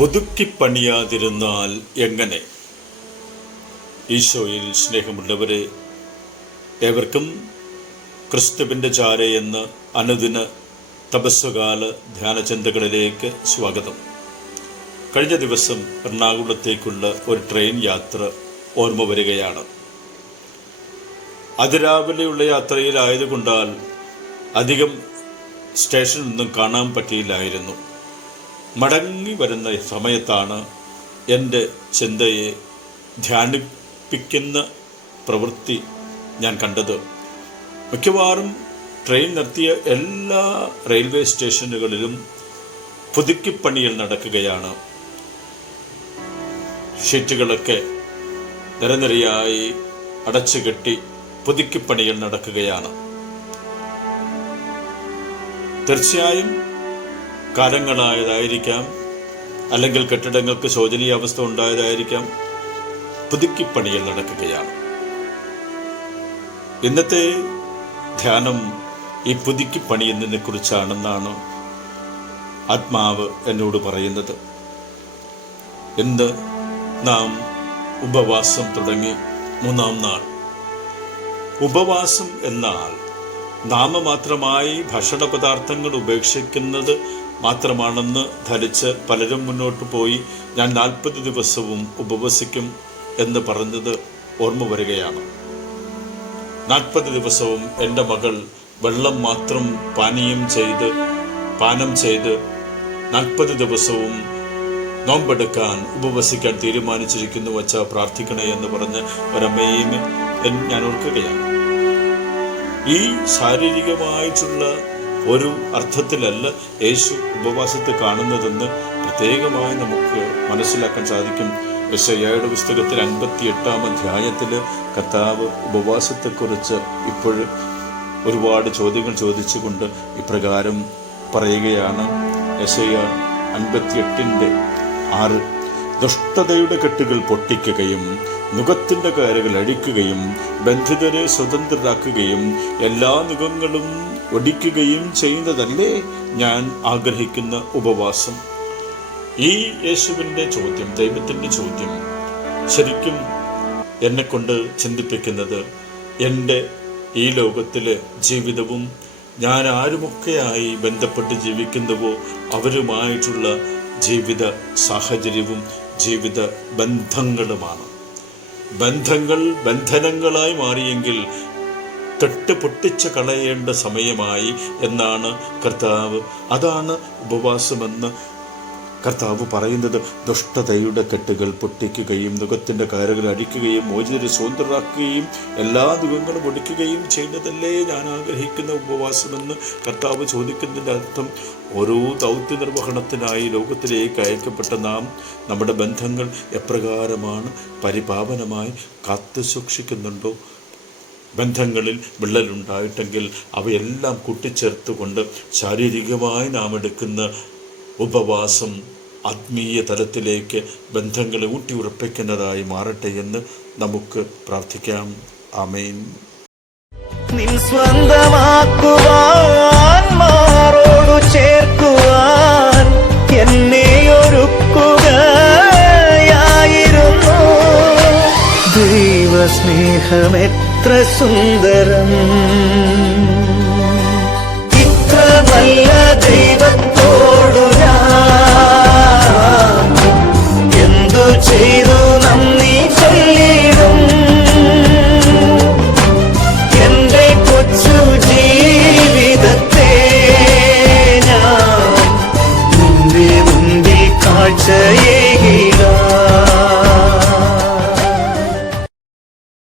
പുതുക്കിപ്പണിയാതിരുന്നാൽ എങ്ങനെ? ഈശോയിൽ സ്നേഹമുള്ളവരെ ഏവർക്കും ക്രിസ്തുവിന്റെ ചാര എന്ന അനുദിന തപസ്സുകാല ധ്യാനചിന്തകളിലേക്ക് സ്വാഗതം. കഴിഞ്ഞ ദിവസം എറണാകുളത്തേക്കുള്ള ഒരു ട്രെയിൻ യാത്ര ഓർമ്മ വരികയാണ്. അതിരാവിലെയുള്ള യാത്രയിലായതുകൊണ്ടാൽ അധികം സ്റ്റേഷനൊന്നും കാണാൻ പറ്റിയില്ലായിരുന്നു. മടങ്ങി വരുന്ന സമയത്താണ് എന്റെ ചിന്തയെ ധ്യാനിപ്പിക്കുന്ന പ്രവൃത്തി ഞാൻ കണ്ടത്. മിക്കവാറും ട്രെയിൻ നിർത്തിയ എല്ലാ റെയിൽവേ സ്റ്റേഷനുകളിലും പുതുക്കിപ്പണികൾ നടക്കുകയാണ്. ഷീറ്റുകളൊക്കെ നിരനിരയായി അടച്ചുകെട്ടി പുതുക്കിപ്പണികൾ നടക്കുകയാണ്. തീർച്ചയായും കാലങ്ങളായതായിരിക്കാം. അല്ലെങ്കിൽ കെട്ടിടങ്ങൾക്ക് ശോചനീയാവസ്ഥ ഉണ്ടായതായിരിക്കാം. പുതുക്കിപ്പണികൾ നടക്കുകയാണ്. ഇന്നത്തെ ധ്യാനം ഈ പുതുക്കിപ്പണി എന്നതിനെ കുറിച്ചാണെന്നാണ് ആത്മാവ് എന്നോട് പറയുന്നത്. ഇന്ന് നാം ഉപവാസം തുടങ്ങി മൂന്നാം നാൾ. ഉപവാസം എന്നാൽ നാമമാത്രമായി ഭക്ഷണ പദാർത്ഥങ്ങൾ ഉപേക്ഷിക്കുന്നത് മാത്രമാണെന്ന് ധരിച്ച് പലരും മുന്നോട്ട് പോയി ഞാൻ നാൽപ്പത് ദിവസവും ഉപവസിക്കും എന്ന് പറഞ്ഞത് ഓർമ്മ വരികയാണ്. നാൽപ്പത് ദിവസവും എന്റെ മകൾ വെള്ളം മാത്രം പാനീയം ചെയ്ത് പാനം ചെയ്ത് നാൽപ്പത് ദിവസവും നോമ്പെടുക്കാൻ ഉപവസിക്കാൻ തീരുമാനിച്ചിരിക്കുന്നു വച്ച പ്രാർത്ഥിക്കണേ എന്ന് പറഞ്ഞ് ഒരമ്മയും ഞാൻ ഓർക്കുകയാണ്. ഈ ശാരീരികമായിട്ടുള്ള ഒരു അർത്ഥത്തിലല്ല യേശു ഉപവാസത്തെ കാണുന്നതെന്ന് പ്രത്യേകമായി നമുക്ക് മനസ്സിലാക്കാൻ സാധിക്കും. യശയ്യയുടെ പുസ്തകത്തിൽ അൻപത്തി എട്ടാം അധ്യായത്തിൽ കർത്താവ് ഉപവാസത്തെക്കുറിച്ച് ഇപ്പോൾ ഒരുപാട് ചോദ്യങ്ങൾ ചോദിച്ചുകൊണ്ട് ഇപ്രകാരം പറയുകയാണ്. യശയ്യ അൻപത്തിയെട്ടിന്റെ ആറ്. ദുഷ്ടതയുടെ കെട്ടുകൾ പൊട്ടിക്കുകയും നുഖത്തിന്റെ കയറുകൾ അഴിക്കുകയും ബന്ധിതരെ സ്വതന്ത്രരാക്കുകയും എല്ലാ നുഖങ്ങളും ഒടിക്കുകയും ചെയ്യുന്നതല്ലേ ഞാൻ ആഗ്രഹിക്കുന്ന ഉപവാസം? ഈ യേശുവിന്റെ ചോദ്യം ദൈവത്തിന്റെ ചോദ്യം ശരിക്കും എന്നെ കൊണ്ട് ചിന്തിപ്പിക്കുന്നത് എന്റെ ഈ ലോകത്തിലെ ജീവിതവും ഞാൻ ആരുമൊക്കെയായി ബന്ധപ്പെട്ട് ജീവിക്കുന്നുവോ അവരുമായിട്ടുള്ള ജീവിത സാഹചര്യവും ജീവിത ബന്ധങ്ങളുമാണ്. ബന്ധങ്ങൾ ബന്ധനങ്ങളായി മാറിയെങ്കിൽ തൊട്ട് പൊട്ടിച്ച് കളയേണ്ട സമയമായി എന്നാണ് കർത്താവ്. അതാണ് ഉപവാസമെന്ന് കർത്താവ് പറയുന്നത് ദുഷ്ടതയുടെ കെട്ടുകൾ പൊട്ടിക്കുകയും മുഖത്തിന്റെ കയറുകൾ അടിക്കുകയും മോചിതരെ സ്വതന്ത്രരാക്കുകയും എല്ലാ ദുഃഖങ്ങളും ഒടിക്കുകയും ചെയ്യുന്നതല്ലേ ഞാൻ ആഗ്രഹിക്കുന്ന ഉപവാസമെന്ന് കർത്താവ് ചോദിക്കുന്നതിന്റെ അർത്ഥം ഓരോ ദൗത്യ നിർവഹണത്തിനായി ലോകത്തിലേക്ക് അയക്കപ്പെട്ട നാം നമ്മുടെ ബന്ധങ്ങൾ എപ്രകാരമാണ് പരിപാവനമായി കാത്തു സൂക്ഷിക്കുന്നുണ്ടോ? ബന്ധങ്ങളിൽ വിള്ളലുണ്ടായിട്ടെങ്കിൽ അവയെല്ലാം കൂട്ടിച്ചേർത്തുകൊണ്ട് ശാരീരികമായി നാം എടുക്കുന്ന ഉപവാസം ആത്മീയ തലത്തിലേക്ക് ബന്ധങ്ങളെ ഊട്ടിയുറപ്പിക്കുന്നതായി മാറട്ടെ എന്ന് നമുക്ക് പ്രാർത്ഥിക്കാം. ആമേൻ. നിൻ സ്വന്തമാക്കുവാൻ മാറോടു ചേർക്കുവാൻ എന്നെ ഒരുക്കുകയായിരുന്നു. ദൈവസ്നേഹമെത്ര സുന്ദരം.